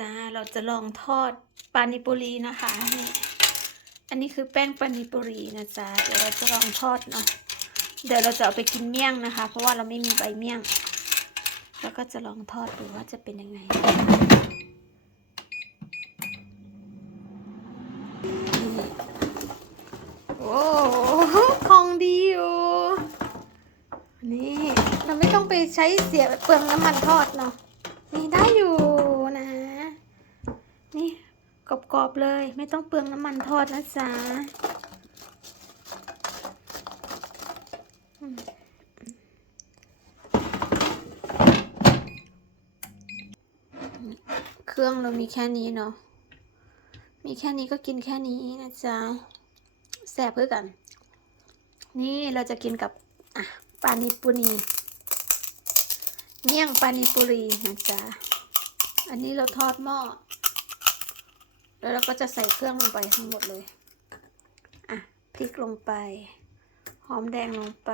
จ้าเราจะลองทอดปานิปุรีนะคะนี่อันนี้คือแป้งปานิปุรีนะจ๊ะเดี๋ยวเราจะลองทอดเนาะเดี๋ยวเราจะเอาไปกินเมี่ยงนะคะ เพราะว่าเราไม่มีใบเมี่ยง แล้วก็จะลองทอดดูว่าจะเป็นยังไงโอ้โหของดีอยู่นี่เราไม่ต้องไปใช้เสียเปลืองน้ำมันทอดเนาะนี่ได้อยู่นะ นี่ก รอบๆเลย ไม่ต้องเปลืองน้ำมันทอดนะจ๊ะเครื่องเรามีแค่นี้เนาะ มีแค่นี้ก็กินแค่นี้นะจ๊ะแซ่บเพื่อกัน นี่เราจะกินกับอะปานิปุรีเมี่ยงปานิปุรีนะจ๊ะ อันนี้เราทอดหม้อ แล้วเราก็จะใส่เครื่องลงไปทั้งหมดเลย อะ พริกลงไป หอมแดงลงไป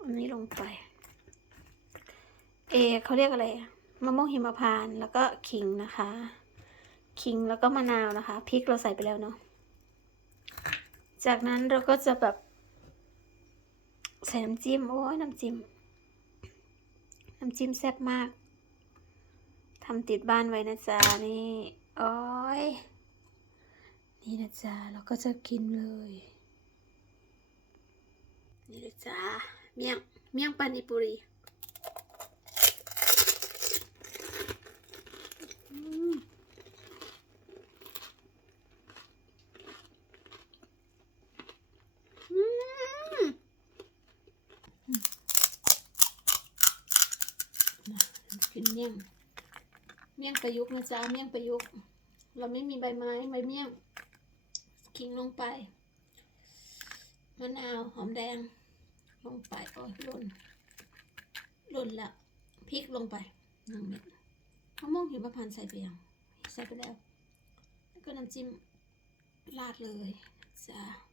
อันนี้ลงไป เอเขาเรียกอะไร มะม่วงหิมพานต์แล้วก็ขิงนะคะ ขิงแล้วก็มะนาวนะคะ พริกเราใส่ไปแล้วเนาะ จากนั้นเราก็จะแบบใส่น้ำจิ้ม โอ้ยน้ำจิ้ม น้ำจิ้มแซ่บมาก ทำติดบ้านไว้นะจ๊ะนี่โอ้ยนี่นะจ๊ะเราก็จะกินเลย นี่นะจ๊ะเมี่ยงเมี่ยงปานิปุรีอืมอืมกินเมี่ยง เมี่ยงประยุกต์นะจ๊ะเมี่ยงประยุกต์ เราไม่มีใบไม้ใบเมี่ยงขิงลงไปมะนาวหอมแดง ลงไปโอ้ยล่นล่นละพริกลงไปหนึ่งเม็ดมะม่วงหิมพานต์ใส่ไปยังใส่ไปแล้วแล้วก็น้ำจิ้มราดเลยจ้ะอืม